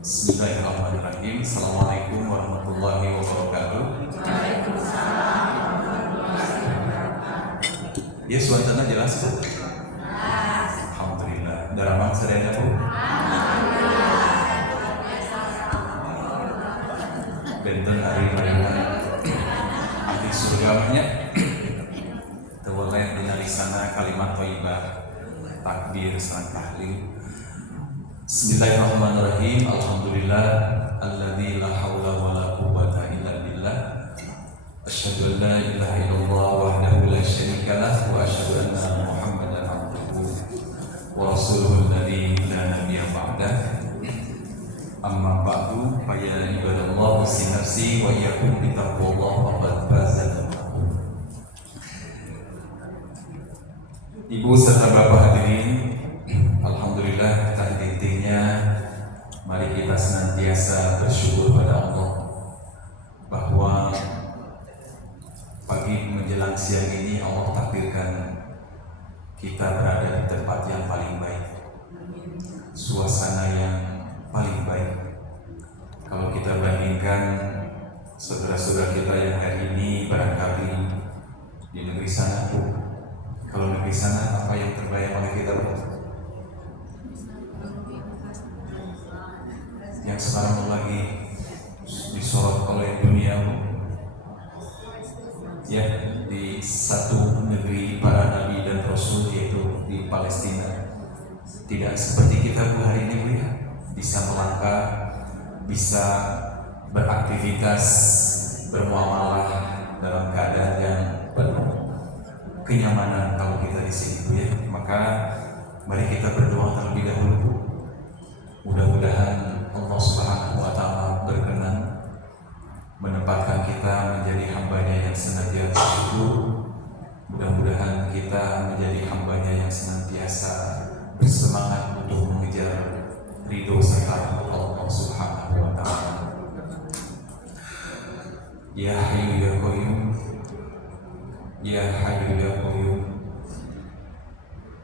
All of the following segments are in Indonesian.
Bismillahirrahmanirrahim. Assalamualaikum warahmatullahi wabarakatuh. Ya, suasana jelas Bu? Alhamdulillah. Daramang sadaya Bu? Benten hari raya ahli surgamanya teweleh dina lisana kalimat thayyibah, takbir sareng tahlil. Bismillahirrahmanirrahim. Alhamdulillah alladzi la haula wala quwwata illa billah. Asyhadu an la ilaha illallah wahdahu la syarika lah wa asyhadu anna Muhammadan abduhu wa rasuluhul ladzi la nabiyya ba'dah. Amma ba'du fa ya ibadallah usi nafsi wa iyyakum bi taqwallah faqad faza. Ibu serta Bapak hadirin, alhamdulillah tadi intinya mari kita senantiasa bersyukur pada Allah bahwa pagi menjelang siang ini Allah takdirkan kita berada di tempat yang paling baik, suasana yang paling baik. Kalau kita bandingkan saudara-saudara kita yang hari ini barangkali di negeri sana, kalau negeri sana apa yang terbayang oleh kita? Yang sekarang lagi disorot oleh dunia, ya, di satu negeri para nabi dan rasul, yaitu di Palestina. Tidak seperti kita Bu hari ini Bu, ya, bisa melangkah, bisa beraktivitas, bermuamalah dalam keadaan yang penuh kenyamanan kalau kita di sini Bu, ya. Maka mari kita berdoa terlebih dahulu Bu. Mudah-mudahan Allah Subhanahu wa Ta'ala berkenan menempatkan kita menjadi hambanya yang senantiasa syukur. Mudah-mudahan kita menjadi hambanya yang senantiasa bersemangat untuk mengejar ridho serta Allah Subhanahu wa Ta'ala. Ya Hayyu ya Qayyum, Ya Hayyu ya Qayyum,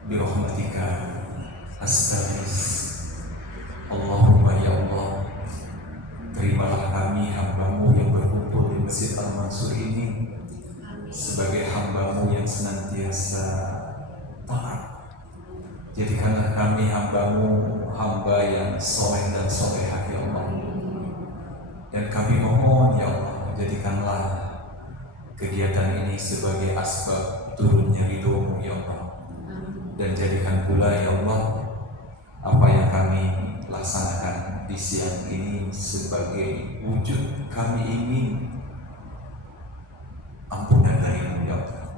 bi rahmatika astaghits. Allahumma ya Allah, terimalah kami hamba-Mu yang berkumpul di Masjid Al-Mansur ini sebagai hamba-Mu yang senantiasa taat. Jadikanlah kami hamba-Mu, hamba yang soleh dan solehah ya Allah. Dan kami mohon ya Allah, jadikanlah kegiatan ini sebagai asbab turunnya ridho-Mu ya Allah. Dan jadikan pula ya Allah apa yang kami laksanakan di siang ini sebagai wujud kami ingin ampunan dari-Mu ya Allah.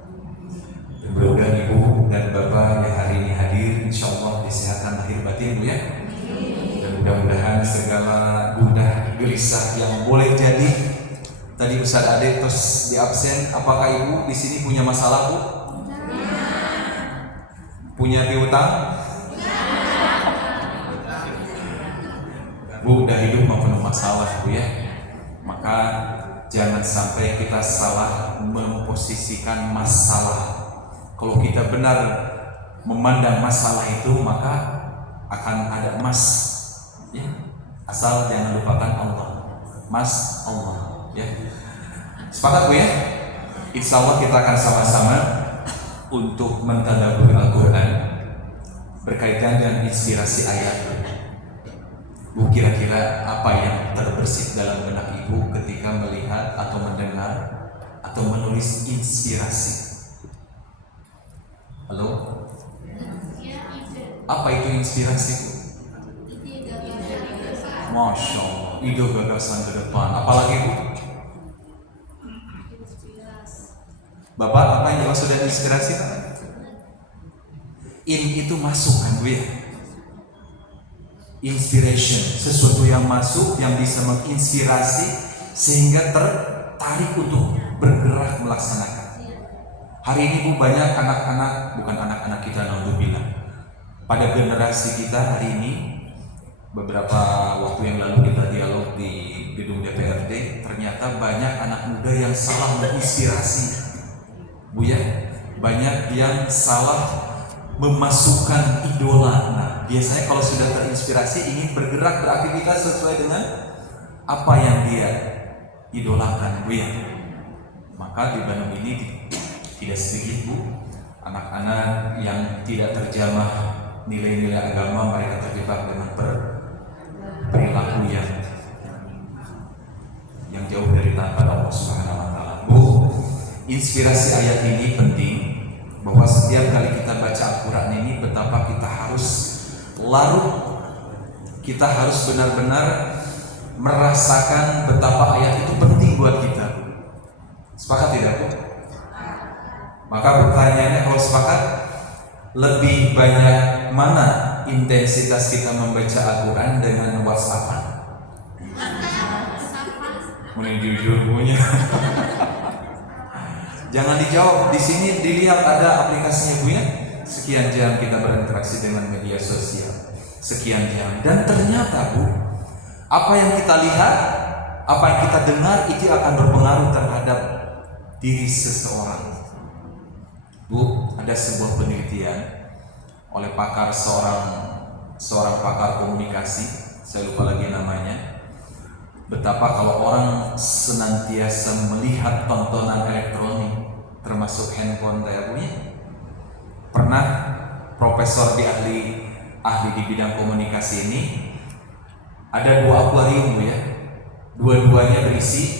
Dan mudah-mudahan Ibu dan Bapak yang hari ini hadir insyaallah disehatan lahir batin Bu, ya. Dan mudah-mudahan segala gundah gelisah yang boleh jadi tadi Ustaz Ade terus di absen. Apakah Ibu di sini punya masalah Bu? Punya piutang? Bu, udah hidup mau penuh masalah Bu, ya. Maka jangan sampai kita salah memposisikan masalah. Kalau kita benar memandang masalah itu, maka akan ada emas, ya. Asal jangan lupakan Allah, Mas Allah, ya. Sepakat Bu, ya. Insya Allah kita akan sama-sama untuk mentadabburi Al-Quran berkaitan dengan inspirasi ayat. Bu, kira-kira apa yang terbersit dalam benak Ibu ketika melihat atau mendengar atau menulis inspirasi? Halo? Apa itu inspirasi Bu? Masya Allah, ide gagasan ke depan. Apalagi Bu? Bapak, apa yang dimaksud dengan inspirasi? Itu masuk kan Bu, ya? Inspiration, sesuatu yang masuk yang bisa menginspirasi sehingga tertarik untuk bergerak melaksanakan. Hari ini Bu, banyak anak-anak, bukan anak-anak kita, naudzubillah, pada generasi kita hari ini. Beberapa waktu yang lalu kita dialog di gedung DPRD, ternyata banyak anak muda yang salah menginspirasi Bu, ya. Banyak yang salah memasukkan idola. Nah, biasanya kalau sudah terinspirasi ingin bergerak beraktivitas sesuai dengan apa yang dia idolakan, Bu ya. Maka di Bandung ini tidak sedikit, Bu, anak-anak yang tidak terjamah nilai-nilai agama, mereka terjebak dengan perilaku yang jauh dari taat Allah Subhanahu wa taala. Bu, inspirasi ayat ini penting, bahwa setiap kali kita baca Al-Quran ini betapa kita harus larut, kita harus benar-benar merasakan betapa ayat itu penting buat kita. Sepakat tidak, Bu? Maka pertanyaannya, kalau sepakat, lebih banyak mana intensitas kita membaca Al-Quran dengan WhatsApp-an? Mending jujur punya. Jangan dijawab. Di sini dilihat ada aplikasinya, Bu ya. Sekian jam kita berinteraksi dengan media sosial. Sekian jam. Dan ternyata, Bu, apa yang kita lihat, apa yang kita dengar itu akan berpengaruh terhadap diri seseorang. Bu, ada sebuah penelitian oleh seorang pakar komunikasi, saya lupa lagi namanya. Betapa kalau orang senantiasa melihat tontonan elektronik, termasuk handphone kayak punya. Pernah profesor ahli di bidang komunikasi ini, ada 2 akuarium, Bu ya. Dua-duanya berisi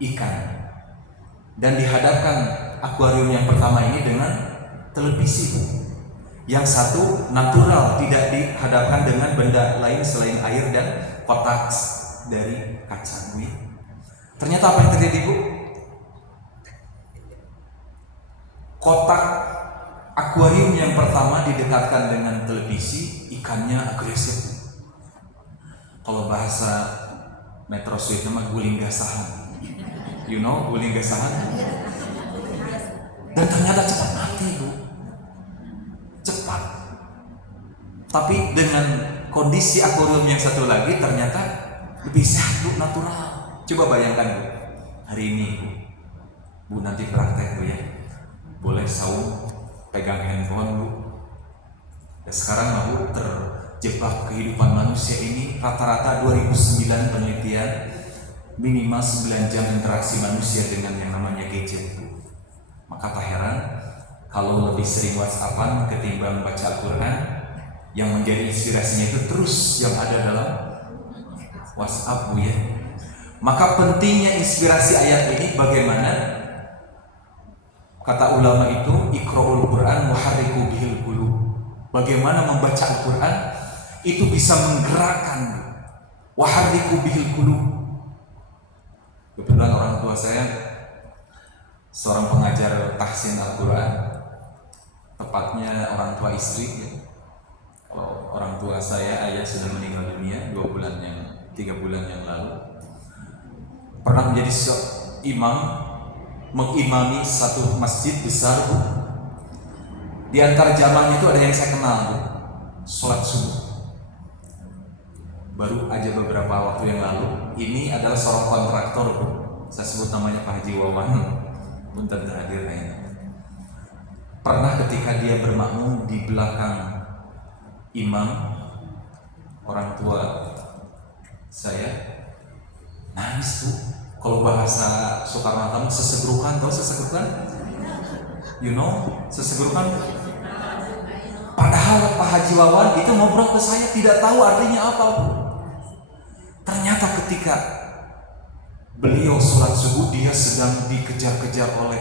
ikan. Dan dihadapkan akuarium yang pertama ini dengan televisi, Bu. Yang satu natural, tidak dihadapkan dengan benda lain selain air dan kotak dari kaca, Bu. Ternyata apa yang terjadi, Bu? Kotak akuarium yang pertama didekatkan dengan televisi, ikannya agresif. Kalau bahasa Metro Suite nama guling gasahan. You know guling gasahan? Dan ternyata cepat mati, Bu. Cepat. Tapi dengan kondisi akuarium yang satu lagi ternyata lebih sehat, Bu, natural. Coba bayangkan, Bu, hari ini, Bu nanti praktek, Bu ya. Boleh saum, pegang handphone, Bu. Dan sekarang, Bu, terjebak kehidupan manusia ini rata-rata 2009 penelitian minimal 9 jam interaksi manusia dengan yang namanya gadget, Bu. Maka tak heran kalau lebih sering WhatsAppan ketimbang baca Al-Quran, yang menjadi inspirasinya itu terus yang ada dalam WhatsApp, Bu ya. Maka pentingnya inspirasi ayat ini bagaimana? Kata ulama itu, iqra'ul Quran wa harriku bihil qulub. Bagaimana membaca Al-Quran itu bisa menggerakkan wa harriku bihil qulub. Kebetulan orang tua saya seorang pengajar tahsin Al-Quran, tepatnya orang tua istri ya. Kalau orang tua saya, ayah sudah meninggal dunia 3 bulan yang lalu. Pernah menjadi imam, mengimami satu masjid besar, Bu. Di antara jamaah itu ada yang saya kenal, Bu, sholat subuh. Baru aja beberapa waktu yang lalu. Ini adalah seorang kontraktor, Bu. Saya sebut namanya Pak Haji Wawan. Punten hadir kayaknya. Pernah ketika dia bermakmum di belakang imam, orang tua saya nangis, Bu. Kalau bahasa Soekarno-Hatta sesegrukan, tahu sesegrukan? You know, sesegrukan. Padahal Pak Haji Wawan itu ngobrol ke saya tidak tahu artinya apa, Bu. Ternyata ketika beliau sholat subuh, dia sedang dikejar-kejar oleh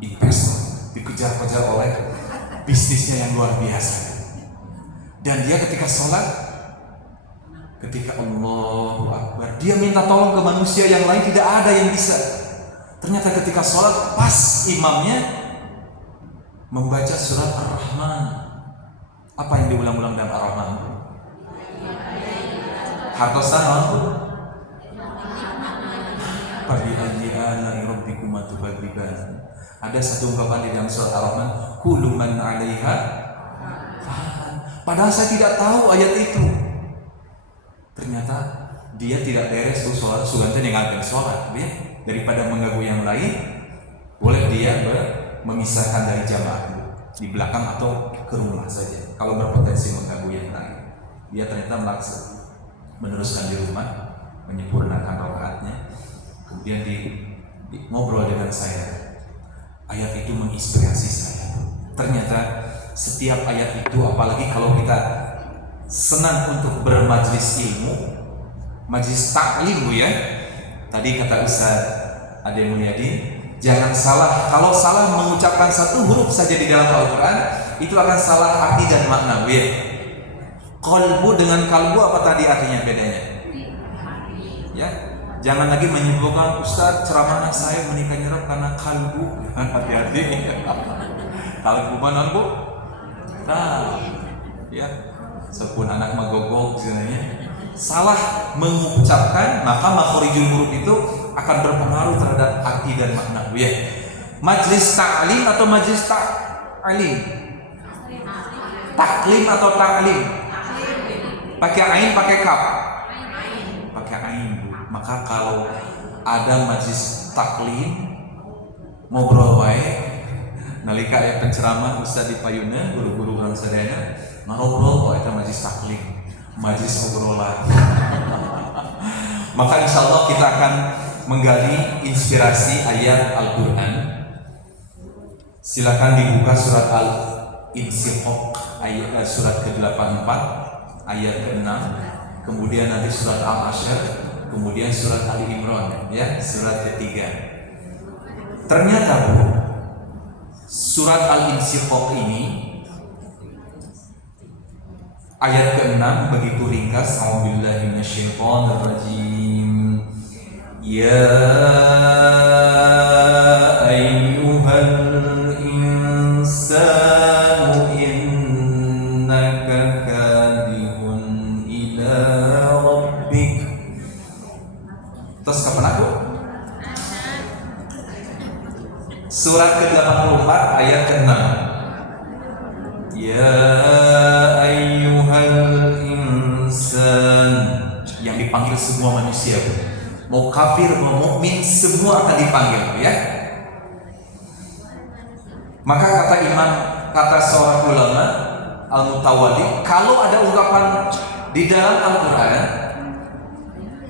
investor, dikejar-kejar oleh bisnisnya yang luar biasa. Dan dia ketika sholat, ketika Allahu Akbar, dia minta tolong ke manusia yang lain, tidak ada yang bisa. Ternyata ketika sholat, pas imamnya membaca surat Ar-Rahman. Apa yang diulang-ulang dalam Ar-Rahman? Hartosan apa? Fabi ayyi ala'i rabbikuma tukadziban. Ada satu ungkapan di dalam surat Ar-Rahman, kullu man 'alaiha fan. Padahal saya tidak tahu ayat itu. Ternyata dia tidak beres tuh sholat, suganten yang akan sholat, ya. Daripada mengganggu yang lain, boleh dia memisahkan dari jamaah. di belakang atau ke rumah saja. Kalau berpotensi mengganggu yang lain, dia ternyata meneruskan di rumah, menyempurnakan rakaatnya, kemudian ngobrol dengan saya. Ayat itu menginspirasi saya. Ternyata setiap ayat itu, apalagi kalau kita senang untuk bermajlis ilmu, majlis taklim ya. Tadi kata Ustaz Ade Mulyadi, jangan salah, kalau salah mengucapkan satu huruf saja di dalam Al-Quran, itu akan salah arti dan makna ya. Qalbu dengan kalbu apa tadi artinya bedanya? Ya, jangan lagi menyebutkan Ustaz ceramahnya saya menikah nyerap karena kalbu. Hati-hati. Kalbu mana bu? Nah, ya, sepun anak magogok sebenarnya. Salah mengucapkan, maka makhorijul huruf itu akan berpengaruh terhadap arti dan makna ya. Majlis ta'lim atau majlis ta'lim? Taklim atau ta'lim? Pakai ain, pakai kaf? Pakai ain bu. Maka kalau ada majlis taklim, ngobrol wae, nalika aya penceramah Ustaz di payuna, guru-guru orang sadayana ngobrol wae eta majlis taklim, majlis obrolan. Maka insya Allah kita akan menggali inspirasi ayat Al-Quran. Silakan dibuka surat Al-Insyiqaq ayat surat ke-84 ayat ke-6, kemudian nanti surat Al-Asyr, kemudian surat Ali Imran ya, surat ketiga. Ternyata bu, surat Al-Insyiqaq ini ayat ke-6 begitu ringkas. A'udzubillahi minasyaitonirrajim. Ya ayyuhal insanu innaka kadihun ila rabbik. Terus kapan aku? Surat ke-84 ayat ke-6. Ya ayyuhal insan, yang dipanggil semua manusia, mau kafir mau mukmin semua akan dipanggil ya. Maka kata seorang ulama Al-Mutawalli, kalau ada ungkapan di dalam Al-Quran,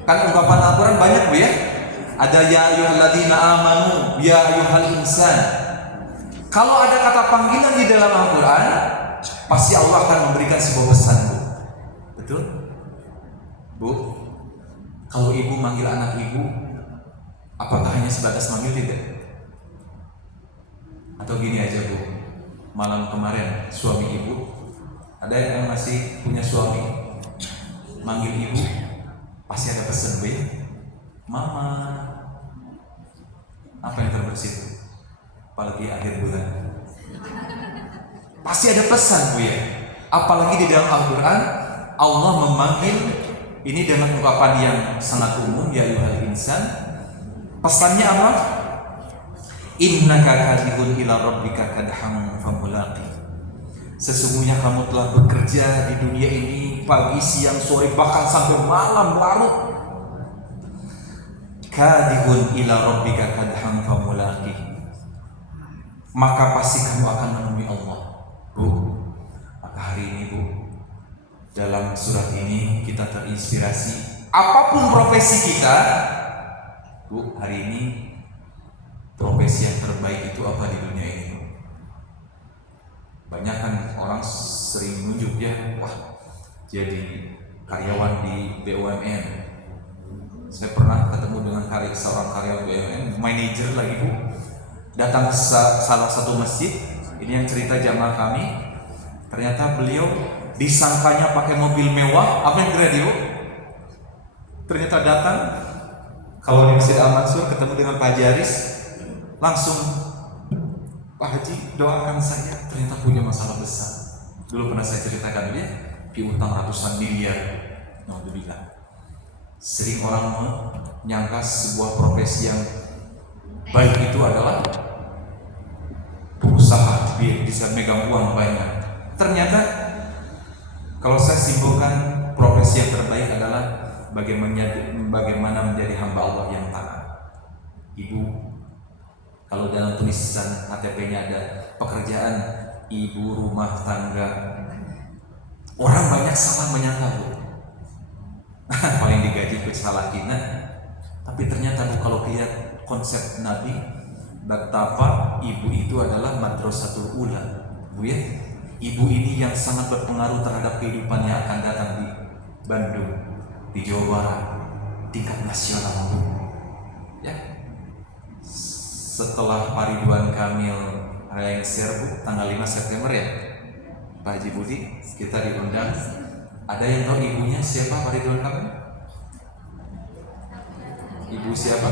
kan ungkapan Al-Quran banyak bu ya. Ada ya ayyuhalladzina amanu, ya ayyuhal insan. Kalau ada kata panggilan di dalam Al-Quran, pasti Allah akan memberikan sebuah pesan bu. Betul? Bu, kalau ibu manggil anak ibu, apakah hanya sebatas manggil tidak? Atau gini aja bu, malam kemarin suami ibu, ada yang masih punya suami, manggil ibu, pasti ada pesan bu ya. Mama, apa yang terbersit? Apalagi akhir bulan, pasti ada pesan bu ya. Apalagi di dalam Al-Quran, Allah memanggil ini dengan ungkapan yang sangat umum, ya ayyuhal insan. Pesannya apa? Innaka kadihun ila rabbika kadhan famulaqi. Sesungguhnya kamu telah bekerja di dunia ini pagi, siang, sore, bahkan sampai malam larut. Kadihun ila rabbika kadhan famulaqi. Maka pasti kamu akan menemui Allah. Bu, maka hari ini bu, dalam surat ini kita terinspirasi. Apapun profesi kita, bu, hari ini profesi yang terbaik itu apa di dunia ini? Banyak kan orang sering nunjuk ya, wah jadi karyawan di BUMN. Saya pernah ketemu dengan seorang karyawan BUMN, manajer lagi bu, datang ke salah satu masjid. Ini yang cerita jamaah kami. Ternyata beliau disangkanya pakai mobil mewah. Apa yang kira dia? Ternyata datang, kalau di Masjid Al-Mansur ketemu dengan Pak Haji Aris, langsung, Pak Haji doakan saya. Ternyata punya masalah besar. Dulu pernah saya ceritakan dia, piutang ratusan miliar. Alhamdulillah. Sering orang menyangka sebuah profesi yang baik itu adalah berusaha bisa megang uang banyak. Ternyata kalau saya simpulkan, profesi yang terbaik adalah bagaimana menjadi hamba Allah yang taat. Ibu, kalau dalam tulisan KTP-nya ada pekerjaan ibu rumah tangga. Orang banyak salah menyangka Bu, paling digaji ke salah kina. Tapi ternyata Bu, kalau lihat konsep Nabi, betapa ibu itu adalah madrasatul ula Bu ya. Ibu ini yang sangat berpengaruh terhadap kehidupan yang akan datang di Bandung, di Jawa Barat, tingkat nasional Bu ya. Setelah Pak Ridwan Kamil lengser Bu, tanggal 5 September ya Pak Haji Budi, kita diundang. Ada yang tahu ibunya siapa Pak Ridwan Kamil? Ibu siapa?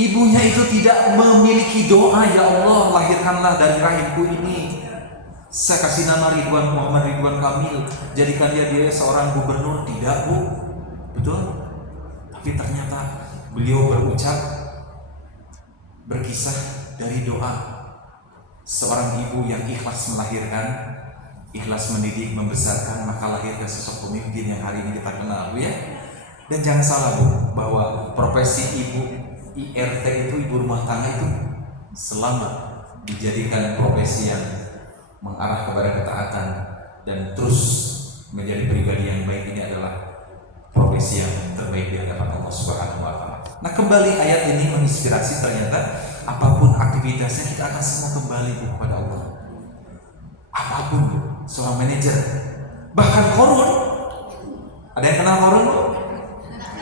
Ibunya itu tidak memiliki doa, ya Allah lahirkanlah dari rahimku ini, saya kasih nama Ridwan Muhammad Ridwan Kamil, jadikan dia seorang gubernur. Tidak Bu, betul. Tapi ternyata beliau berkisah dari doa seorang ibu yang ikhlas melahirkan, ikhlas mendidik, membesarkan, maka lahirkan sosok pemimpin yang hari ini kita kenal Bu ya. Dan jangan salah Bu, bahwa profesi ibu IRT itu, ibu rumah tangga itu, selama dijadikan profesi yang mengarah kepada ketaatan dan terus menjadi pribadi yang baik, ini adalah profesi yang terbaik di hadapan Allah Subhanahu wa Ta'ala. Nah, kembali ayat ini menginspirasi, ternyata apapun aktivitasnya kita akan semua kembali Bu kepada Allah. Apapun Bu, seorang manajer, bahkan Qarun, ada yang kenal Qarun Bu?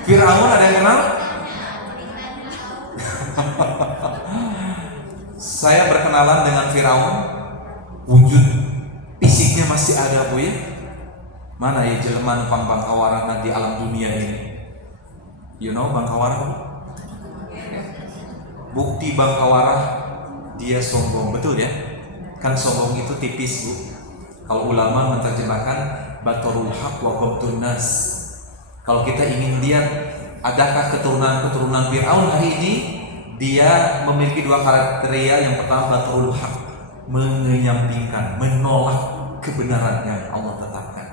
Fir'aun ada yang kenal? Saya berkenalan dengan Fir'aun, wujud fisiknya masih ada Bu ya. Mana ya jelema numpang bangkawarana di alam dunia ini? You know bangkawarah? Bukti bangkawarah dia sombong, betul ya? Kan sombong itu tipis Bu. Kalau ulama menerjemahkan batorul haq wa ghamtun nas. Kalau kita ingin lihat adakah keturunan Fir'aun hari ini, dia memiliki dua kriteria. Yang pertama batorul haq, menyampingkan, menolak kebenaran yang Allah tetapkan.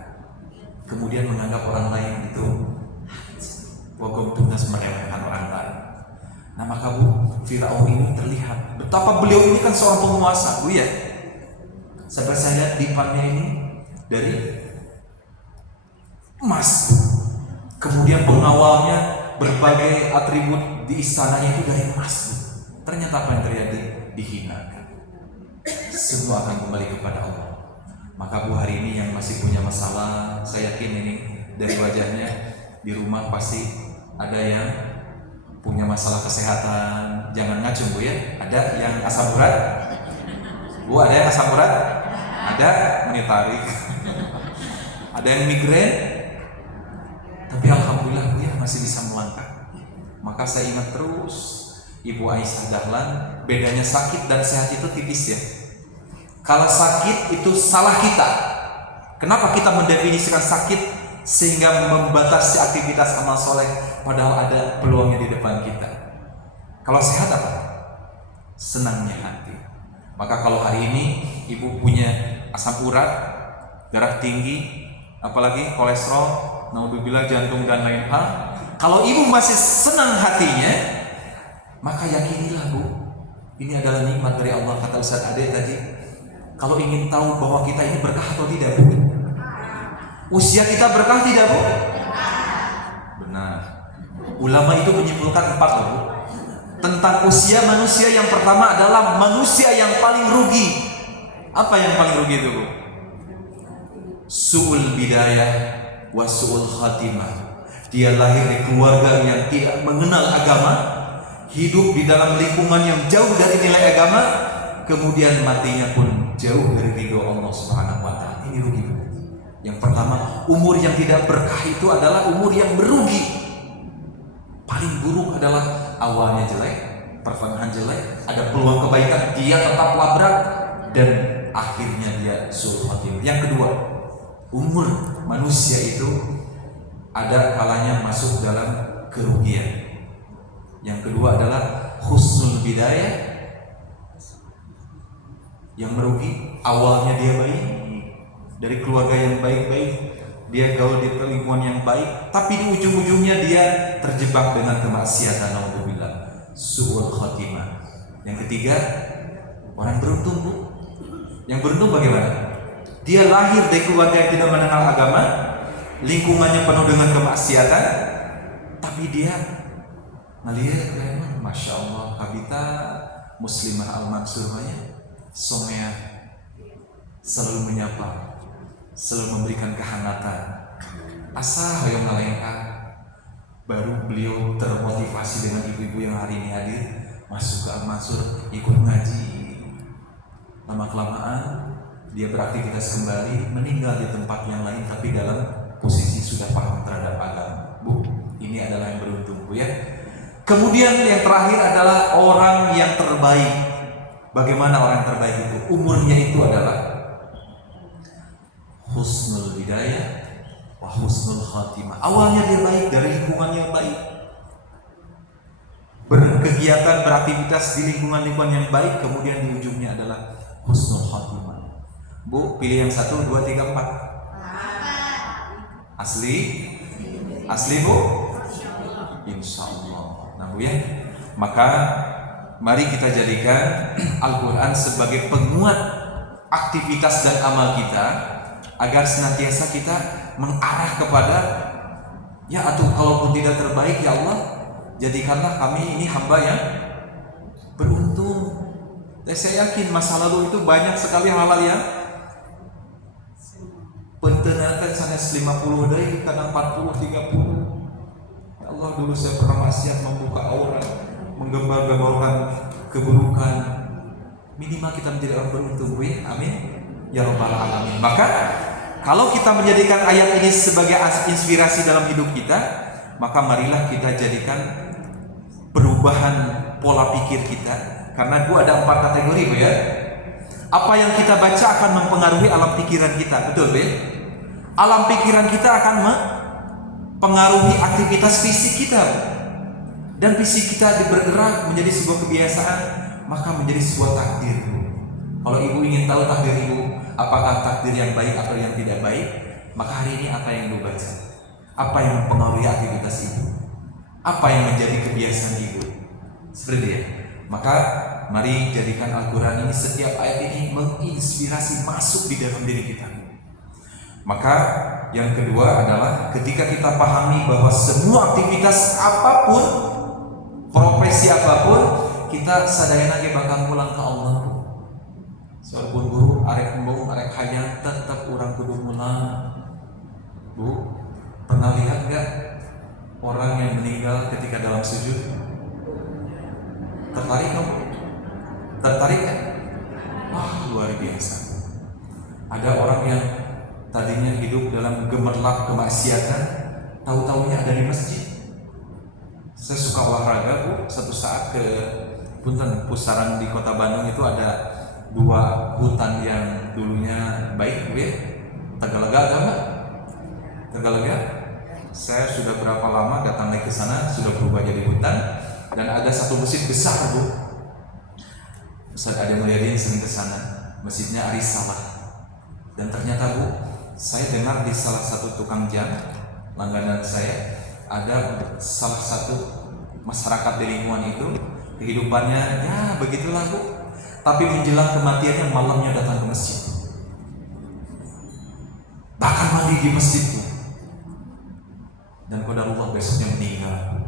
Kemudian menganggap orang lain itu wagom tunas, meremehkan orang lain. Nah maka Bu, Fir'aun ini terlihat betapa beliau ini kan seorang penguasa Bu ya. Sampai saya lihat dipannya ini dari emas Bu. Kemudian pengawalnya berbagai atribut di istananya itu dari emas Bu. Ternyata apa yang terjadi? Dihinakan. Semua akan kembali kepada Allah. Maka Bu, hari ini yang masih punya masalah, saya yakin ini dari wajahnya di rumah pasti ada yang punya masalah kesehatan. Jangan ngacung Bu ya. Ada yang asam urat? Bu, ada yang asam urat? Ada menitarik. Ada yang migrain? Tapi alhamdulillah Bu ya masih bisa melangkah. Maka saya ingat terus Ibu Aisyah Dahlan, bedanya sakit dan sehat itu tipis ya. Kalau sakit itu salah kita. Kenapa kita mendefinisikan sakit sehingga membatasi aktivitas amal soleh, padahal ada peluangnya di depan kita. Kalau sehat apa? Senangnya hati. Maka kalau hari ini ibu punya asam urat, darah tinggi, apalagi kolesterol, naudzubillah jantung dan lain hal, kalau ibu masih senang hatinya, maka yakinilah Bu, ini adalah nikmat dari Allah. Kata Ustaz Ade tadi, kalau ingin tahu bahwa kita ini berkah atau tidak Bu, usia kita berkah tidak Bu? Benar. Ulama itu menyimpulkan 4 loh Bu tentang usia manusia. Yang pertama adalah manusia yang paling rugi. Apa yang paling rugi itu Bu? Su'ul bidayah wa su'ul khatimah. Dia lahir di keluarga yang tidak mengenal agama, hidup di dalam lingkungan yang jauh dari nilai agama, kemudian matinya pun jauh dari ridho Allah Subhanahu wa Ta'ala. Ini rugi. Yang pertama, umur yang tidak berkah itu adalah umur yang merugi. Paling buruk adalah awalnya jelek, pertengahan jelek, ada peluang kebaikan, dia tetap labrak, dan akhirnya dia suul khatimah. Yang kedua, umur manusia itu ada kalanya masuk dalam kerugian. Yang kedua adalah husnul bidayah, yang merugi awalnya dia baik, dari keluarga yang baik-baik, dia gaul di lingkungan yang baik, tapi di ujung-ujungnya dia terjebak dengan kemaksiatan, naudzubillah. su'ul khotimah. Yang ketiga, orang beruntung, Bu. Yang beruntung bagaimana? Dia lahir dari keluarga yang tidak mengenal agama, lingkungannya penuh dengan kemaksiatan, tapi dia melihat memang Masya Allah kabita muslimah al-mansurahnya somea, selalu menyapa, selalu memberikan kehangatan. Asa hoyong ngalengka. Baru beliau termotivasi dengan ibu-ibu yang hari ini hadir, masuk ke Al-Mansur, ikut ngaji. Lama-kelamaan dia beraktivitas kembali, meninggal di tempat yang lain tapi dalam posisi sudah paham terhadap agama. Bu, ini adalah yang beruntung, Bu ya. Kemudian yang terakhir adalah orang yang terbaik. Bagaimana orang yang terbaik itu? Umurnya itu adalah husnul bidayah wa husnul khatimah. Awalnya dia baik, dari lingkungannya baik, berkegiatan, beraktivitas di lingkungan-lingkungan yang baik, kemudian di ujungnya adalah husnul khatimah. Bu, pilih yang 1, 2, 3, 4. Asli? Asli, Bu? Insya Allah. Nah, Bu ya, maka mari kita jadikan Al-Quran sebagai penguat aktivitas dan amal kita, agar senantiasa kita mengarah kepada ya, atau kalaupun tidak terbaik, ya Allah jadikanlah kami ini hamba yang beruntung. Dan saya yakin masa lalu itu banyak sekali hal-hal yang pentenatan sana 50 dari kadang 40, 30. Ya Allah, dulu saya pernah maksiat, membuka aurat, menggembar-gemborkan keburukan. Minimal kita menjadi orang beruntung, ya. Amin ya rabbal alamin. Maka kalau kita menjadikan ayat ini sebagai inspirasi dalam hidup kita, maka marilah kita jadikan perubahan pola pikir kita. Karena Bu ada 4 kategori, Bu ya. Apa yang kita baca akan mempengaruhi alam pikiran kita, betul, Bu? Alam pikiran kita akan mempengaruhi aktivitas fisik kita, Bu. Dan fisik kita bergerak menjadi sebuah kebiasaan, maka menjadi sebuah takdir, Bu. Kalau Ibu ingin tahu takdir Ibu, apakah takdir yang baik atau yang tidak baik, maka hari ini apa yang Ibu baca? Apa yang mempengaruhi aktivitas Ibu? Apa yang menjadi kebiasaan Ibu? Seperti ya. Maka mari jadikan Al-Quran ini, setiap ayat ini menginspirasi masuk di dalam diri kita. Maka yang kedua adalah ketika kita pahami bahwa semua aktivitas apapun, profesi apapun, kita sadayana ge bakal pulang ke Allah. Walaupun guru arek embung arek hayang tetap orang kudu mulang. Bu, pernah lihat gak orang yang meninggal ketika dalam sujud? Tertarik kamu? Tertarik kan? Wah, luar biasa. Ada orang yang tadinya hidup dalam gemerlap kemaksiatan, tahu-taunya ada di masjid. Saya suka olahraga, Bu. Satu saat ke Punten Pusaran di Kota Bandung itu ada 2 hutan yang dulunya baik, Bu ya. Tagalaga agama. Tagalaga. Saya sudah berapa lama datang lagi ke sana, sudah berubah jadi hutan, dan ada satu masjid besar, Bu. Ustaz ada Mulyadin sering ke sana. Masjidnya Arisalah. Dan ternyata, Bu, saya dengar di salah satu tukang jam langganan saya, ada salah satu masyarakat di lingkungan itu kehidupannya ya begitulah, Bu. Tapi menjelang kematiannya malamnya datang ke masjid, bahkan mandi di masjid, Bu. Dan qadarullah besoknya meninggal.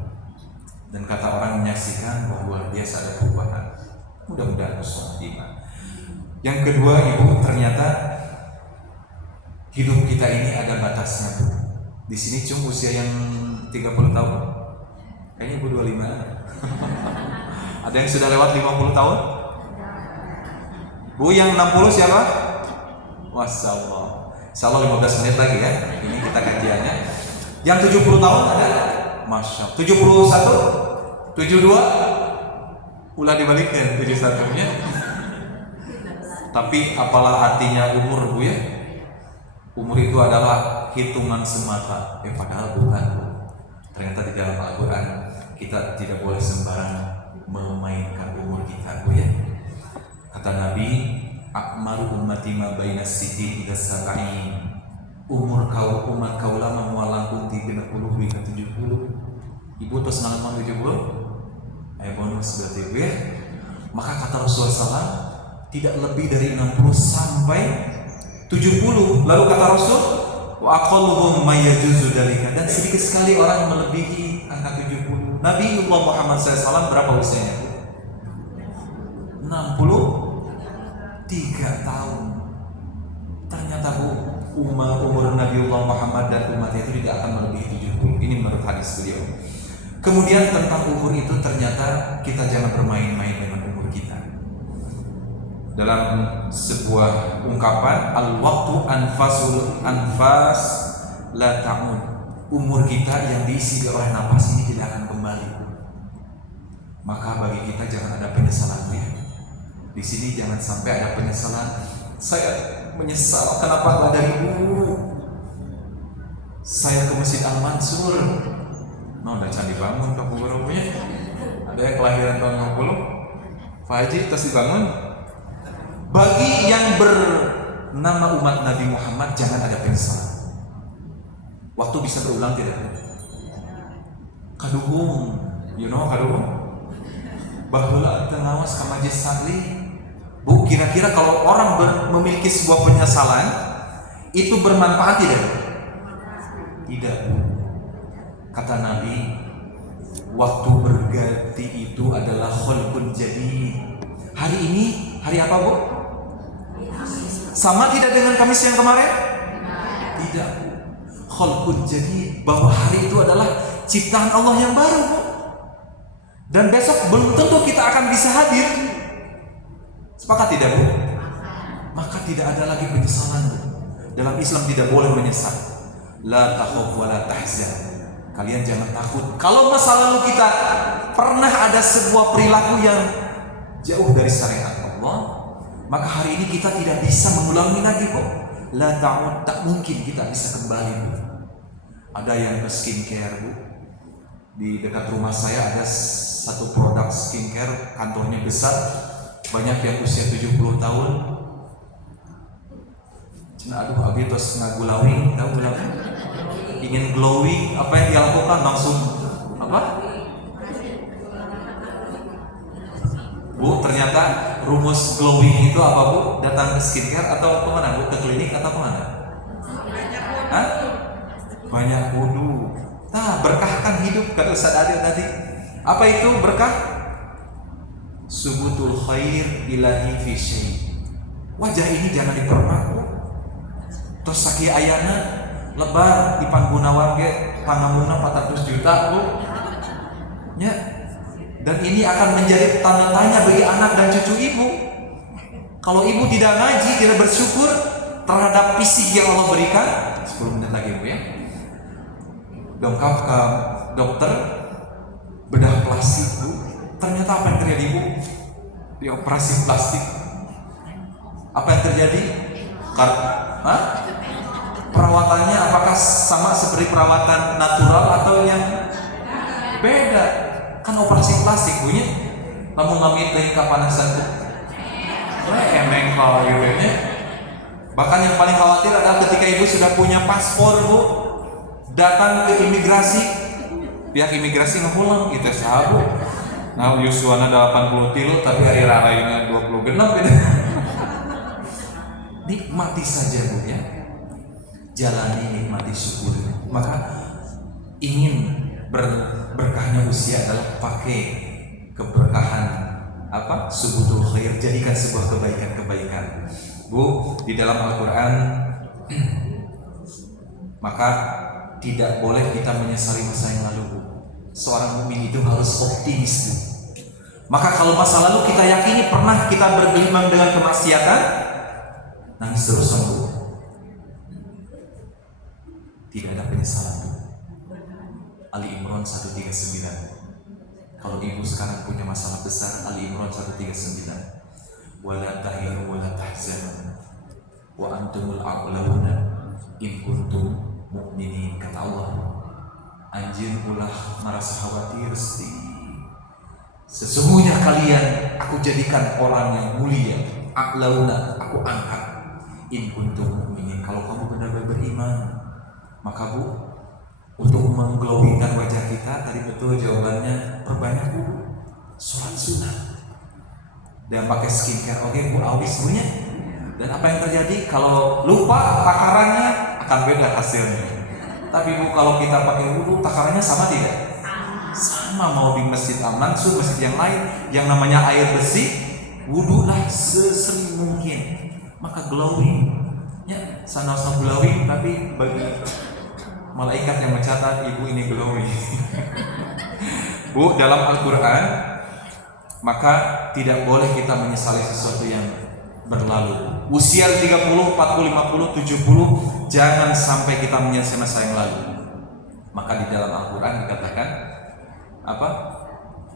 Dan kata orang menyaksikan bahwa dia sadar perubahan. Mudah-mudahan husnul khotimah. Yang kedua, Ibu, ternyata hidup kita ini ada batasnya, Bu. Di sini cuma usia yang 30 tahun. Kayaknya Ibu 25. Ada yang sudah lewat 50 tahun? Bu, yang 60 siapa? Masya Allah. Insya Allah 15 menit lagi ya. Ini kita kajiannya. Yang 70 tahun ada? Masya Allah. 71? 72? Ulah dibalikin 71-nya. Tapi apalah artinya umur, Bu ya? Umur itu adalah hitungan semata. Padahal bukan. Ternyata di dalam Al-Quran kita tidak boleh sembarang memainkan umur kita, Bu ya. Kata Nabi, akmaru ummati ma baina siti ila sab'in. Umur umat kaula mah moal langkung ti 60 hingga 70. Ibu tos ngalaman 70? bonus berarti Bu ya. Maka kata Rasulullah SAW, tidak lebih dari 60 sampai 70. Lalu kata Rasul, wa aqalluhum may yajuzu dalika, dan sedikit sekali orang melebihi angka 70. Nabiullah Muhammad SAW berapa usianya? 63 tahun. Ternyata Bu, umur Nabiullah Muhammad dan umatnya itu tidak akan melebihi 70. Ini menurut hadis beliau. Kemudian tentang umur itu, ternyata kita jangan bermain-main dengan umur kita. Dalam sebuah ungkapan, al-waqtu anfas la ta'ud. Umur kita yang diisi oleh napas ini tidak akan kembali. Maka bagi kita jangan ada penyesalan ya. Di sini jangan sampai ada penyesalan. Saya menyesal kenapa nggak dari dulu. Saya ke Masjid Al-Mansur. Udah candi bangun ke punya. Ada yang kelahiran tahun 60. Pak Haji terus dibangun. Bagi yang bernama umat Nabi Muhammad jangan ada penyesalan. Waktu bisa berulang tidak? Kaduhung, you know kaduhung? Baheula teu ngawas ka Majlis Sakli. Bu, kira-kira kalau orang memiliki sebuah penyesalan itu bermanfaat tidak? Tidak. Kata Nabi, waktu berganti itu adalah khalqun jadid. Hari ini hari apa Bu? Sama tidak dengan Kamis yang kemarin? Tidak. Khalqun jadid, bahwa hari itu adalah ciptaan Allah yang baru Bu. Dan besok belum tentu kita akan bisa hadir. Sepakat tidak Bu? Maka tidak ada lagi penyesalan Bu. Dalam Islam tidak boleh menyesal. La takhaf wa la tahzan. Kalian jangan takut. Kalau masa lalu kita pernah ada sebuah perilaku yang jauh dari syariat Allah, maka hari ini kita tidak bisa mengulangi lagi Bu. La ta'ud, tak mungkin kita bisa kembali Bu. Ada yang ke skincare Bu. Di dekat rumah saya ada satu produk skincare, kantornya besar, banyak yang usia 70 tahun. Cina aduh abi terus ngagulawing, tahu gulawing? Ingin glowing, apa yang dia lakukan langsung apa? Bu, ternyata rumus glowing itu apa Bu? Datang ke skincare atau kemana Bu? Ke klinik atau kemana? Hah? Banyak wudu. Nah, berkahkan hidup kata Ustaz Adil tadi. Apa itu berkah? Subutul khair ilahi fi syai'. Wajah ini jangan dipermak. Terus sakieu ayana lebar di Panggunawan ge pangamuna 400 juta Bu. Ya. Dan ini akan menjadi tanda tanya bagi anak dan cucu ibu. Kalau ibu tidak ngaji, tidak bersyukur terhadap fisik yang Allah berikan, 10 menit lagi Bu ya. Dongkap ke dokter bedah plastik Bu. Ternyata apa yang terjadi Bu? Di operasi plastik. Apa yang terjadi? Perawatannya apakah sama seperti perawatan natural atau yang beda? Kan operasi plastik bunyi namun ngamit dari kapanasan Bu. Emeng kalau gitu. Bahkan yang paling khawatir adalah ketika ibu sudah punya paspor Bu, datang ke imigrasi, pihak imigrasi ngepulang kita sabu. Nah Yuswana 80 kilo tapi hari rarainya 20 genap gitu. Nikmati saja Bu ya. Jalani, nikmati, syukur. Maka ingin berkahnya usia adalah pakai keberkahan apa? Subutul khair, jadikan sebuah kebaikan-kebaikan. Bu, di dalam Al-Qur'an maka tidak boleh kita menyesali masa yang lalu Bu. Seorang mukmin itu harus optimis Bu. Maka kalau masa lalu kita yakini pernah kita bergelimang dengan kemaksiatan, nangis terus Bu. Tidak ada penyesalan Bu. Ali Imran 139. Kalau ibu sekarang punya masalah besar, Ali Imran 139. Wala tahinu wala tahzanu wa antumul a'launa in kuntum mu'minin, kata Allah. Anjin ulah merasa khawatir sih. Sesungguhnya kalian aku jadikan orang yang mulia, a'launa, aku angkat. In kuntum mu'minin, kalau kamu benar-benar beriman. Maka Bu, untuk mengglowingkan wajah kita tadi betul jawabannya perbanyak Bu. sholat sunat dan pakai skincare. Oke Bu, awis Bu nya. Dan apa yang terjadi kalau lupa takarannya akan beda hasilnya. Tapi Bu, kalau kita pakai wudu takarannya sama tidak? Sama. Mau di Masjid Al-Mansur, masjid yang lain yang namanya air bersih, wudulah sesering mungkin. Maka glowing ya, sama-sama glowing, tapi bagi malaikat yang mencatat ibu ini glowing. Bu, dalam Al-Quran maka tidak boleh kita menyesali sesuatu yang berlalu. Usia 30, 40, 50, 70 jangan sampai kita menyesali masa yang lalu. Maka di dalam Al-Quran dikatakan apa?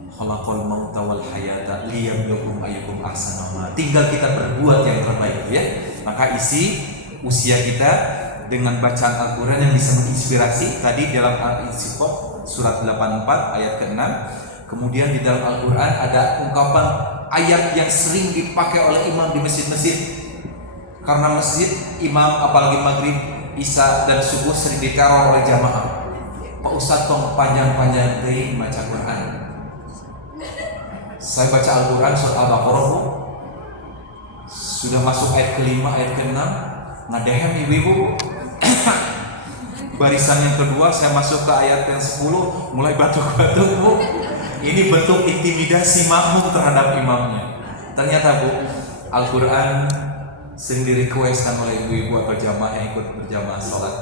Khalaqal mauta wal hayata liyabluwakum ayyukum ahsanu amala. Tinggal kita berbuat yang terbaik ya. Maka isi usia kita dengan bacaan Al-Quran yang bisa menginspirasi. Tadi dalam Al-Insyirah surat 84 ayat ke-6. Kemudian di dalam Al-Quran ada ungkapan ayat yang sering dipakai oleh imam di masjid-masjid. Karena masjid imam apalagi maghrib, isya dan subuh sering diteror oleh jamaah. Pak Ustadz tong panjang-panjang dari baca Quran. Saya baca Al-Quran surat Al-Baqarah Bu, sudah masuk ayat ke-5, ayat ke-6, ngadehem ibu-ibu. Barisan yang kedua saya masuk ke ayat yang 10, mulai batuk-batuk Bu. Ini bentuk intimidasi makmum terhadap imamnya. Ternyata Bu, Al-Quran sering direquestkan oleh ibu-ibu atau jamaah yang ikut berjamaah sholat.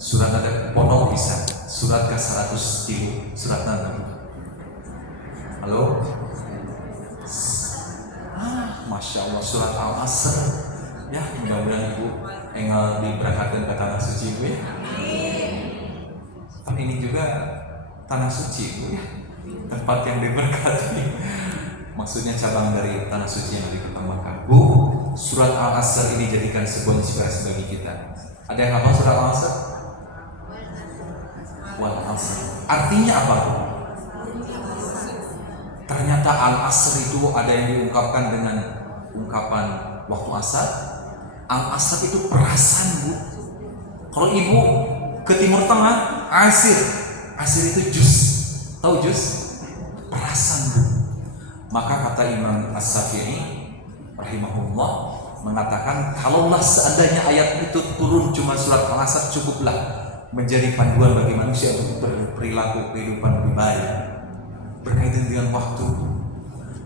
Surat ada pondok bisa, surat ke-100 ibu, surat nanti. Halo? Masya Allah, surat Al-Asr. Ya, mudah-mudahan ibu engal diberangkatkan ke tanah suci Bu ya. Tapi ini juga tanah suci Bu ya, tempat yang diberkati. Maksudnya cabang dari tanah suci yang ada di kota Makkah. Bu, surat Al-Asr ini jadikan sebuah inspirasi bagi kita. Ada yang hafal surat Al-Asr? Wal Asr. Artinya apa? Ternyata Al-Asr itu ada yang diungkapkan dengan ungkapan waktu asar. Al-Asr itu perasan Bu. Kalau ibu ke timur tengah, asir. Asir itu jus. Tahu jus? Perasan Bu. Maka kata Imam As-Syafi'i rahimahullah mengatakan, kalaulah seandainya ayat itu turun cuma surat Al-Asr cukuplah menjadi panduan bagi manusia untuk berperilaku kehidupan lebih baik berkaitan dengan waktu.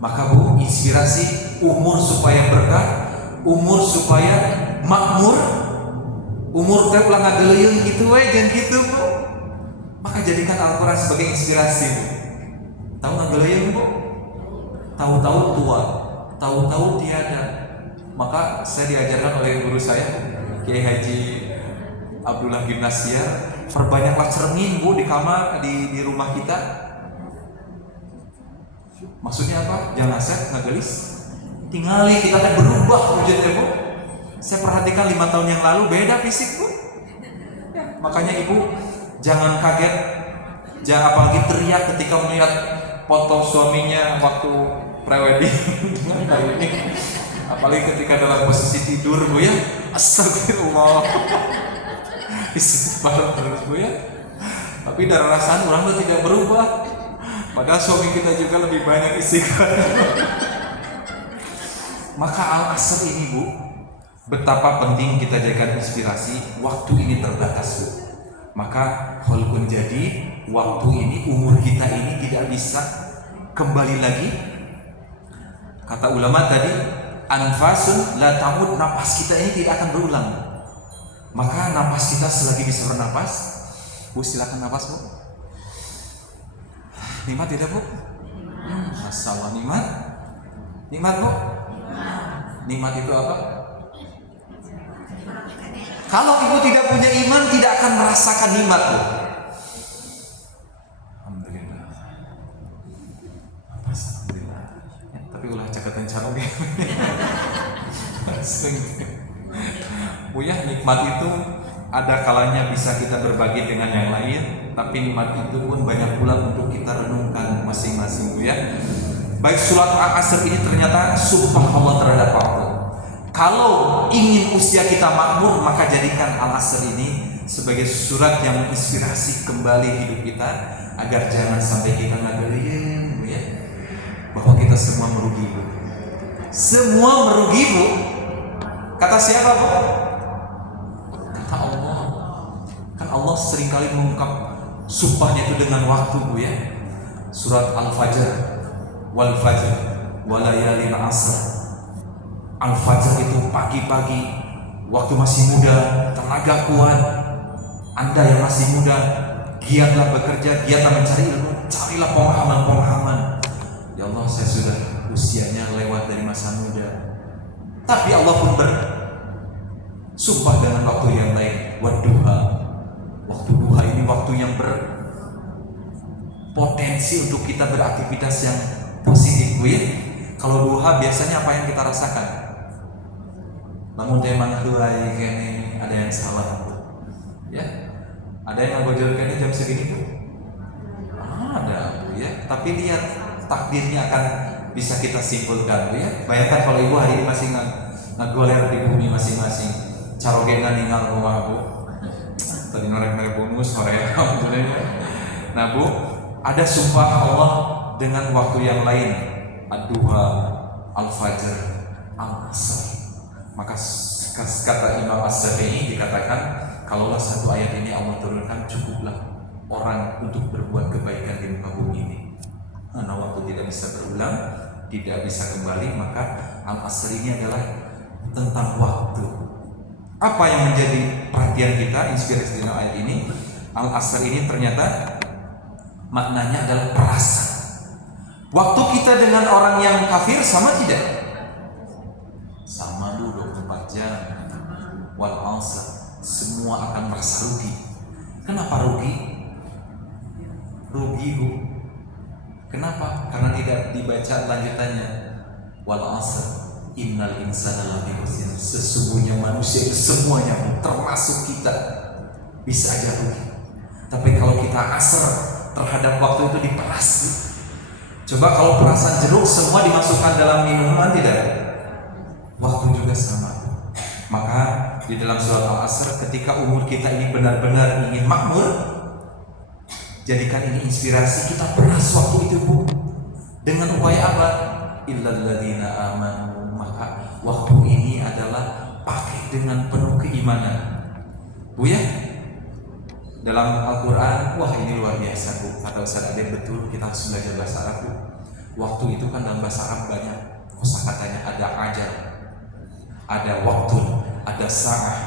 Maka Bu, inspirasi umur supaya berkah, umur supaya makmur, umur teh ulah ngageleuyeung gitu we jeung kitu Bu. Maka jadikan Al-Quran sebagai inspirasi Bu. Tahu ngageleuyeung Bu? Tahu-tahu tua, tahu-tahu tiada. Maka saya diajarkan oleh guru saya Kiai Haji Abdullah bin Nasyar, perbanyaklah cermin Bu di kamar di rumah kita. Maksudnya apa? Jangan set ngagelis. Tingali kita kan berubah wujudnya Bu. Saya perhatikan 5 tahun yang lalu beda fisik Bu. Ya, makanya Ibu jangan kaget, jangan apalagi teriak ketika melihat foto suaminya waktu prewedding. Apalagi ketika dalam posisi tidur Bu ya. Astagfirullah. Istighfar terus Bu ya. Tapi dari rasaan orang itu tidak berubah. Padahal suami kita juga lebih banyak istighfar. Maka Al-Asr ini Bu, betapa penting kita jadikan inspirasi. Waktu ini terbatas Bu. Maka walaupun jadi waktu ini, umur kita ini tidak bisa kembali lagi. Kata ulama tadi, anfasun la tamud, napas kita ini tidak akan berulang. Maka napas kita selagi bisa bernapas, Bu silakan napas Bu. Nikmat tidak Bu? Masalah nikmat? Nikmat Bu? Nikmat itu apa? Kalau ibu tidak punya iman, tidak akan merasakan nikmat Bu. Alhamdulillah. Alhamdulillah. Ya, tapi ulah cakatan carong ya. Bu ya, nikmat itu ada kalanya bisa kita berbagi dengan yang lain, tapi nikmat itu pun banyak pula untuk kita renungkan masing-masing Bu ya. Baik, surat Al-Asr ini ternyata sumpah Allah terhadap waktu. Kalau ingin usia kita makmur, maka jadikan Al-Asr ini sebagai surat yang menginspirasi kembali hidup kita agar jangan sampai kita ngageleuyeung Bu ya. bahwa kita semua merugi, Bu. Semua merugi, Bu. Kata siapa, Bu? Kata Allah. Kan Allah seringkali mengungkap sumpahnya itu dengan waktu, Bu ya. Surat Al-Fajr, wal fajr walayalin asr. Al-Fajr itu pagi-pagi, waktu masih muda, tenaga kuat. Anda yang masih muda, giatlah bekerja, giatlah mencari ilmu, carilah pemahaman-pemahaman. Ya Allah, saya sudah usianya lewat dari masa muda. Tapi Allah pun bersumpah dengan waktu yang lain, wadduha. Waktu duha ini waktu yang berpotensi untuk kita beraktivitas yang positif, Bu ya. Kalau duha biasanya apa yang kita rasakan? Namun temang duhai kene ada yang salah, Bu. Ya. Ada yang ngabojol kene jam segini, Bu? Ada, Bu ya. Tapi lihat takdirnya akan bisa kita simpulkan, Bu ya. Bayangkan kalau ibu hari ini masih ngagoler di bumi masing-masing, carogena ninggal rumah, Bu. Tadi norek-norek bonus sore alhamdulillah. Nah, Bu, ada sumpah Allah dengan waktu yang lain, ad-duha, al-fajr, al-asr. Maka kata Imam As-Syafi'i dikatakan, kalaulah satu ayat ini Allah turunkan, cukuplah orang untuk berbuat kebaikan di muka bumi ini. Karena waktu tidak bisa berulang, tidak bisa kembali, maka al-asr ini adalah tentang waktu. Apa yang menjadi perhatian kita, inspirasi dalam ayat ini? Al-asr ini ternyata maknanya adalah perasaan. Waktu kita dengan orang yang kafir sama tidak? Sama dulu 24 jam. Wal asr, semua akan merasa rugi. Kenapa rugi? Rugi, Bu. Kenapa? Karena tidak dibaca lanjutannya. Wal asr innal insana lafi khusr. Sesungguhnya manusia itu semuanya, termasuk kita, bisa aja rugi. Tapi kalau kita asr terhadap waktu itu diperas. Coba kalau perasan jeruk semua dimasukkan dalam minuman, tidak? Waktu juga sama. Maka di dalam surat Al-Asr, ketika umur kita ini benar-benar ingin makmur, jadikan ini inspirasi, kita peras waktu itu, Bu. Dengan upaya apa? Illal ladzina amanu. Maka waktu ini adalah pakai dengan penuh keimanan, Bu ya. Dalam Al-Quran, wah ini luar biasa, Bu. Kata Ustaz Adem, betul, kita harus belajar bahasa Arab, Bu. Waktu itu kan dalam bahasa Arab banyak kosakatanya, ada ajal, ada waktu, ada sa'ah,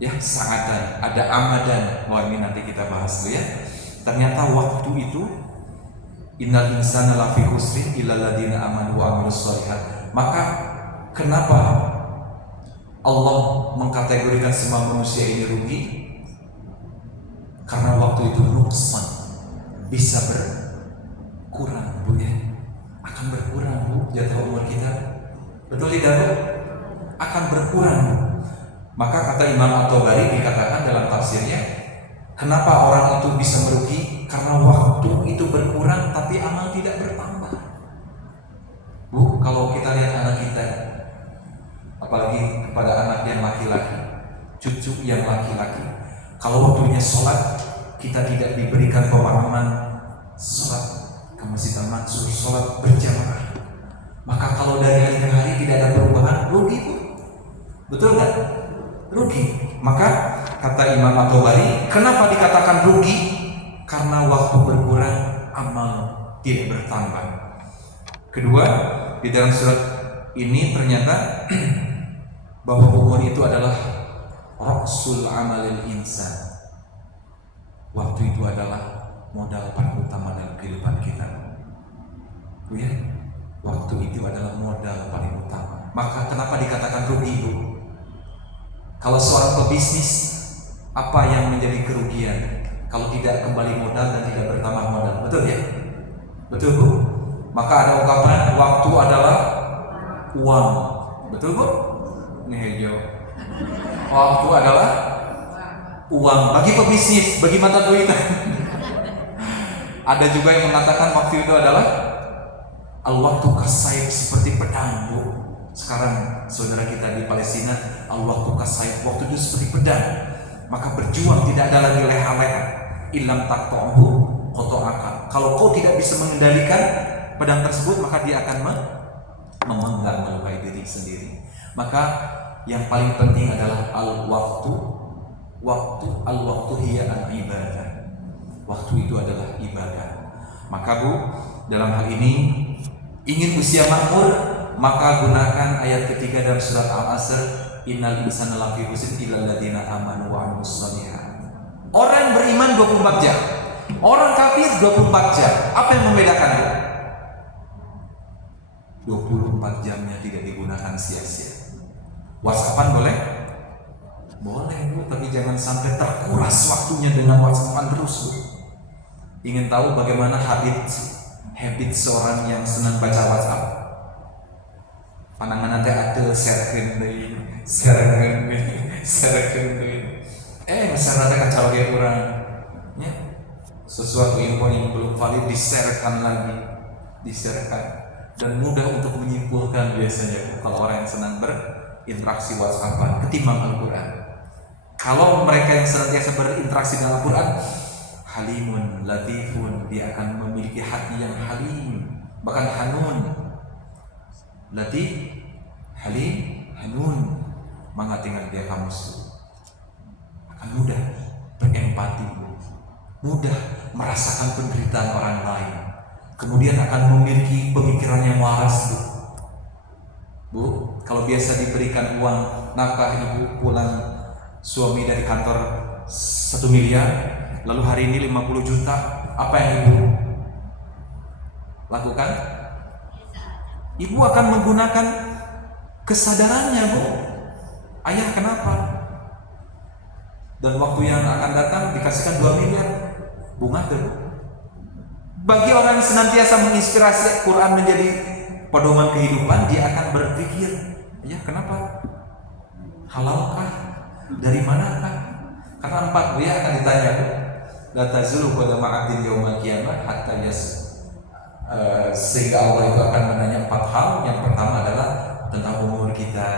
ya sa'atan, ada amadan. Wah ini nanti kita bahas, Bu ya. Ternyata waktu itu innal insana lafi khusrin illal ladzina amanu wa amilus shalihat. Maka kenapa Allah mengkategorikan semua manusia ini rugi? Karena waktu itu nuksan, bisa berkurang, Bu ya. Akan berkurang, Bu, jatuh umur kita. Betul tidak, Bu? Akan berkurang, Bu. Maka kata Imam At-Tabari dikatakan dalam tafsirnya, kenapa orang itu bisa merugi? Karena waktu itu berkurang tapi amal tidak bertambah. Bu, kalau kita lihat anak kita, apalagi kepada anak yang laki-laki, cucu yang laki-laki, kalau waktunya sholat kita tidak diberikan pemahaman sholat ke Masjid Al-Mansur, sholat berjamaah, maka kalau dari hari ke hari tidak ada perubahan, rugi, Bu. Betul nggak? Rugi. Maka kata Imam At-Tabari, kenapa dikatakan rugi? Karena waktu berkurang, amal tidak bertambah. Kedua, di dalam surat ini ternyata bahwa umur itu adalah ra'sul amalil insan. Waktu itu adalah modal paling utama dalam kehidupan kita, Bu ya. Waktu itu adalah modal paling utama. Maka kenapa dikatakan rugi, Bu? Kalau seorang pebisnis, apa yang menjadi kerugian? Kalau tidak kembali modal dan tidak bertambah modal, betul ya? Betul, Bu? Maka ada ungkapan waktu adalah uang, betul, Bu? Nih, Jo. Waktu adalah uang bagi pebisnis, bagi mata duit. Ada juga yang mengatakan waktu itu adalah al-waktu kasaib, seperti pedang, Bu. Sekarang saudara kita di Palestina, al-waktu kasaib, waktu itu seperti pedang. Maka berjuang tidak ada lagi leha-leha. Ilam taqta'hu qata'aka. Kalau kau tidak bisa mengendalikan, pedang tersebut, maka dia akan memenggal, melukai diri sendiri. Maka yang paling penting adalah al-waktu. Al-waktu hiya al-ibadah. Waktu itu adalah ibadah. Maka Bu, dalam hal ini ingin usia makmur, maka gunakan ayat ketiga dalam surat Al-Asr, innal insana lafi khusr illal ladzina amanu wa 'amilus shalihat. Orang beriman 24 jam, orang kafir 24 jam. Apa yang membedakan Bu? 24 jamnya tidak digunakan sia-sia. WhatsAppan boleh? Boleh Bu, tapi jangan sampai terkuras waktunya dengan WhatsAppan terus Bu. Ingin tahu bagaimana habit seorang yang senang baca WhatsApp? Pandangan nanti ada sharekan deui. Masyarakat kacau kayak orang. Ya. Sesuatu info yang belum valid di-sharekan lagi, dan mudah untuk menyimpulkan biasanya kalau orang yang senang berinteraksi WhatsAppan ketimbang Al-Quran. Kalau mereka yang senantiasa berinteraksi dengan Al-Quran, halimun, latifun, dia akan memiliki hati yang halim, bahkan hanun. Latif, halim, hanun, mengatingan dia kamus akan mudah berempati, mudah merasakan penderitaan orang lain, kemudian akan memiliki pemikiran yang waras Bu. Kalau biasa diberikan uang nafkah ibu pulang suami dari kantor 1 miliar, lalu hari ini 50 juta, apa yang ibu lakukan? Ibu akan menggunakan kesadarannya Bu. Ayah kenapa? Dan waktu yang akan datang dikasihkan 2 miliar, bunga tuh. Bagi orang yang senantiasa menginspirasi Quran menjadi pedoman kehidupan, dia akan berpikir, ya kenapa? Halalkah? Dari manakah? Karena 4 buaya akan ditanya, la tazulu qadama 'abdin yaumil qiyamah hatta sehingga Allah itu akan menanya 4 hal. Yang pertama adalah tentang umur kita,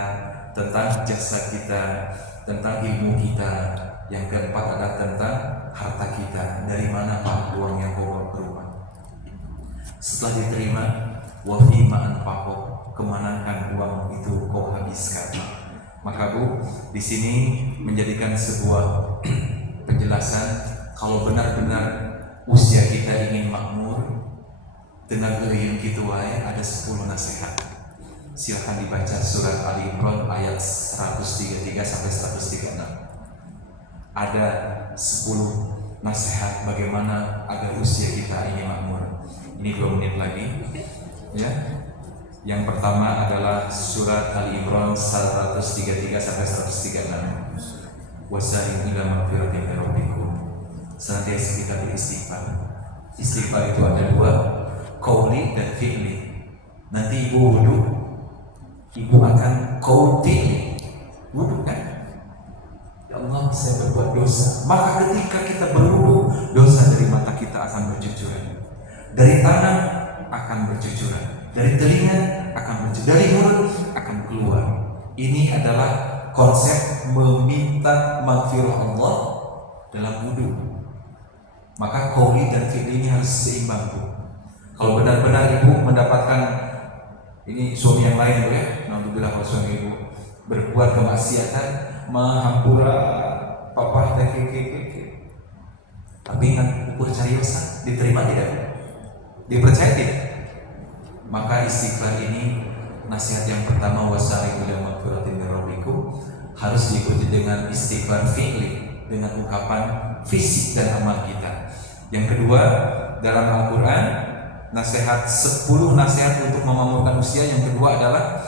tentang jasa kita, tentang ilmu kita. Yang keempat adalah tentang harta kita. Dari mana Pak uang yang kau berubah? Setelah diterima, wa fi ma anfaqo, kemanakan uang itu kau habiskan? Maka Bu, di sini menjadikan sebuah penjelasan kalau benar-benar usia kita ingin makmur, dengan yang gitu ada 10 nasihat. Silahkan dibaca surat Ali Imran ayat 133 sampai 136. Ada 10 nasihat bagaimana agar usia kita ini makmur. Ini 2 menit lagi ya. Yang pertama adalah surat Ali Imran 133 sampai 136. Wasari'u ila magfiratin min rabbikum. Senantiasa kita beristighfar. Istighfar itu ada 2, qauli dan fi'li. Nanti ibu wudu, ibu akan qaul fi'li. Wudu kan? Ya Allah, saya berbuat dosa. Maka ketika kita berwudu, dosa dari mata kita akan bercucuran, dari tangan akan bercucuran, dari telinga akan bercucuran, dari mulut akan keluar. Ini adalah konsep meminta maghfirah Allah dalam wudu. Maka qauli dan fi'li ini harus seimbang Bu. Kalau benar-benar ibu mendapatkan ini suami yang lain ya, alhamdulillah kalau suami ibu berbuat kemaksiatan, mahampura papa keke, tapi ingat ukur cariosa, diterima tidak? Dipercaya tidak? Maka istighfar ini nasihat yang pertama, wasari'u ila magfiratin min rabbikum, harus diikuti dengan istighfar fi'li, dengan ungkapan fisik dan amal kita. Yang kedua, dalam Al-Quran nasihat 10 nasihat untuk memakmurkan usia. Yang kedua adalah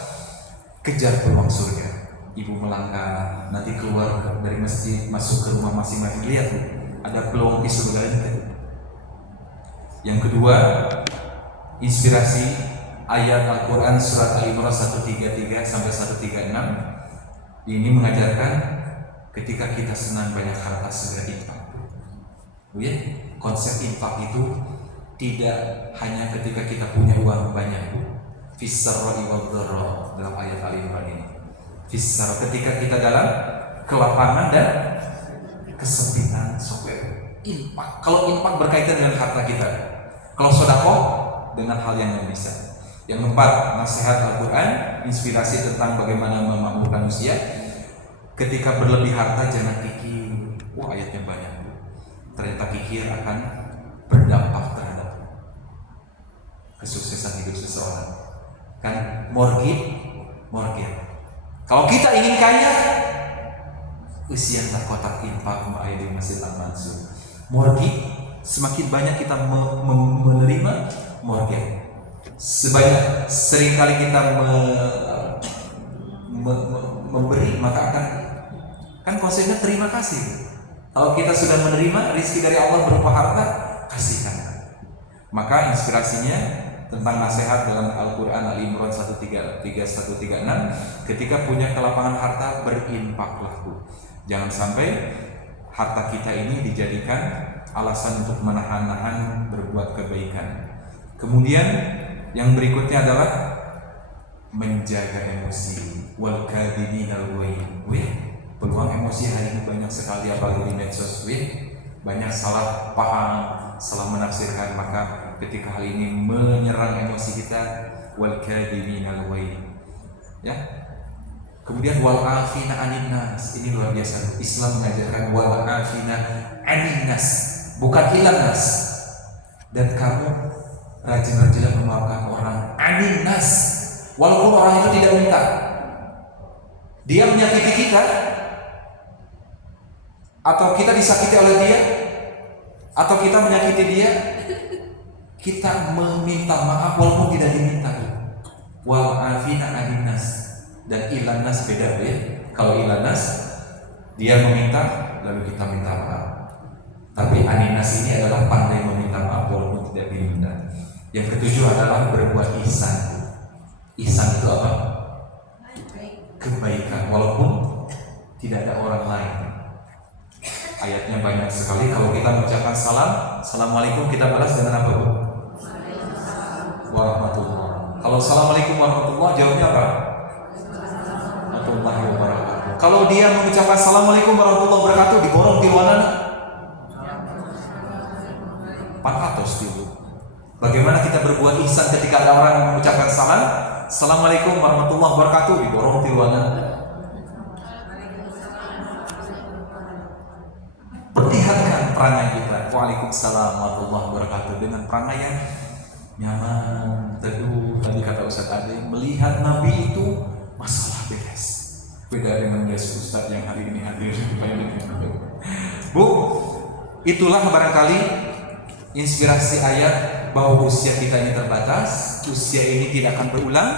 kejar peluang surga. Ibu melangkah nanti keluar dari masjid, masuk ke rumah masing-masing, lihat ada peluang di surga itu. Yang kedua, inspirasi ayat Al-Quran surat Al-Imran 133 sampai 136. Ini mengajarkan ketika kita senang banyak harta segera infak. Ya, konsep infak itu tidak hanya ketika kita punya uang banyak, fisarra'i wadh-dharra dalam ayat Al-Imran ini. Fisar ketika kita dalam kelapangan dan kesempitan, infak. Kalau infak berkaitan dengan harta kita. Kalau sedekah dengan hal yang bisa. Yang keempat, nasihat Al-Quran, inspirasi tentang bagaimana memakmurkan usia. Ketika berlebih harta jangan kikir. Wah, ayatnya banyak. Ternyata kikir akan berdampak terhadap kesuksesan hidup seseorang. Kan mortgage. Kalau kita ingin kaya, usia tak kotak infak ma'aidin masih mansur. Mortgage, semakin banyak kita menerima mortgage, seringkali kita memberi, maka akan kan konsepnya terima kasih. Kalau kita sudah menerima rezeki dari Allah berupa harta, kasihkan. Maka inspirasinya tentang nasihat dalam Al-Quran Al-Imran 136, ketika punya kelapangan harta, berinfaklah. Jangan sampai harta kita ini dijadikan alasan untuk menahan-nahan berbuat kebaikan. Kemudian yang berikutnya adalah menjaga emosi. Wal kadhiminal ghaidh. Peluang emosi hari ini banyak sekali, apalagi di medsos. Banyak salah paham, salah menafsirkan. Maka ketika hal ini menyerang emosi kita, wal kadhiminal ghaidh, ya. Kemudian wal afina anin nas. Ini luar biasa. Islam mengajarkan wal afina anin nas, bukan ilan nas. Dan kamu rajin-rajinlah memaafkan orang anin nas, walaupun orang itu tidak minta. Dia menyakiti kita, atau kita disakiti oleh dia, atau kita menyakiti dia, kita meminta maaf walaupun tidak diminta. Wal afina anin nas. Dan ilan nas beda ya. Kalau ilan nas, dia meminta lalu kita minta maaf. Tapi anin nas ini adalah pandai meminta maaf walaupun tidak diminta. Yang ketujuh adalah berbuat ihsan. Ihsan itu apa? Kebaikan walaupun tidak ada orang lain. Ayatnya banyak sekali. Kalau kita mengucapkan salam, assalamualaikum, kita balas dengan apa, Bu? Warahmatullah. Kalau assalamualaikum warahmatullah, jawabnya apa? Warahmatullahi wabarakatuh. Kalau dia mengucapkan assalamualaikum warahmatullahi wabarakatuh, diborong tiluanan 400 dulu. Bagaimana kita berbuat ihsan ketika ada orang mengucapkan salam, assalamualaikum warahmatullahi wabarakatuh, diborong tiluanan. Perlihatkan perangai kita. Waalaikumsalam warahmatullahi wabarakatuh dengan perangai yang nyaman, teduh. Tadi kata Ustaz Ade, melihat Nabi itu masalah beres. Beda dengan biasa Ustaz yang hari ini hadir. Bu, itulah barangkali inspirasi ayat bahwa usia kita ini terbatas, usia ini tidak akan berulang.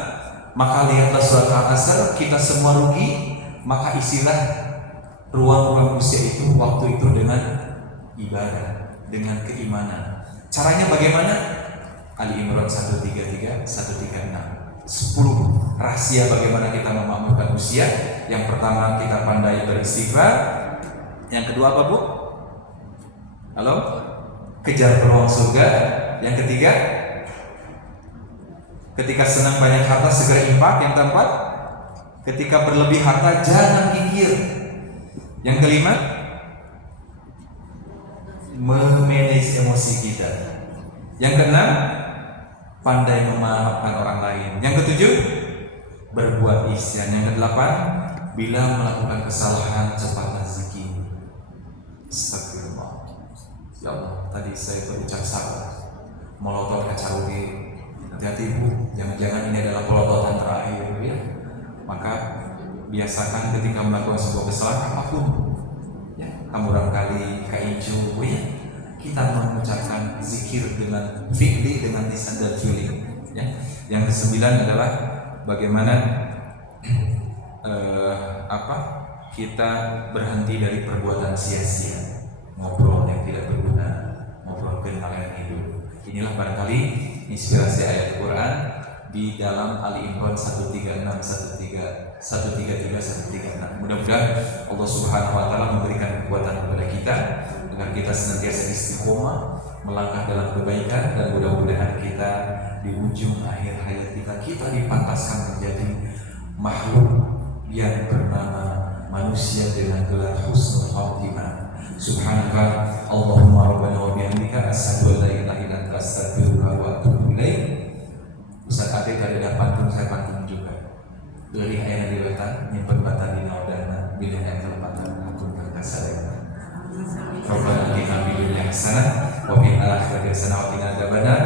Maka lihatlah surat Al-Asr, kita semua rugi. Maka isilah ruang-ruang usia itu, waktu itu dengan ibadah, dengan keimanan. Caranya bagaimana? Ali Imran 133, 136. 10 rahasia bagaimana kita memakmurkan usia. Yang pertama, kita pandai beristighfar. Yang kedua apa, Bu? Halo? Kejar peluang surga. Yang ketiga, ketika senang banyak harta segera infak. Yang keempat, ketika berlebih harta jangan kikir. Yang kelima, memanage emosi kita. Yang keenam, pandai memaafkan orang lain. Yang ketujuh, berbuat ihsan. Yang kedelapan, bila melakukan kesalahan cepatlah zikir. Astagfirullah. Ya Allah, tadi saya berucap salah, melotot kaca uge. Hati-hati, Bu, jangan-jangan ini adalah pelototan terakhir ya. Maka biasakan ketika melakukan sebuah kesalahan apapun, ya, kamu barangkali kaicu, ya, kita mengucapkan zikir dengan fi'li, dengan lisan dan feeling. Ya. Yang kesembilan adalah bagaimana kita berhenti dari perbuatan sia-sia, ngobrol yang tidak berguna, ngobrol hal yang hidup. Inilah barangkali inspirasi ayat Quran di dalam Ali Imran 136, 136. Mudah-mudahan Allah Subhanahu wa taala memberikan kekuatan kepada kita agar kita senantiasa istiqomah melangkah dalam kebaikan, dan mudah-mudahan kita di ujung akhir hayat kita dipantaskan menjadi makhluk yang bernama manusia dengan gelar husnul khatimah. Subhanaka Allahumma rabbana wa bihamdika asyhadu an la ilaha illa anta astaghfiruka wa atubu ilaik. kada pantun saya pantun juga. Dari ayat di wetan nyimpen batan di naudana bila ayat telepatan akun berkasarena. Rabbana atina fid dunya hasanah wa fil akhirati hasanah wa qina adzabannar.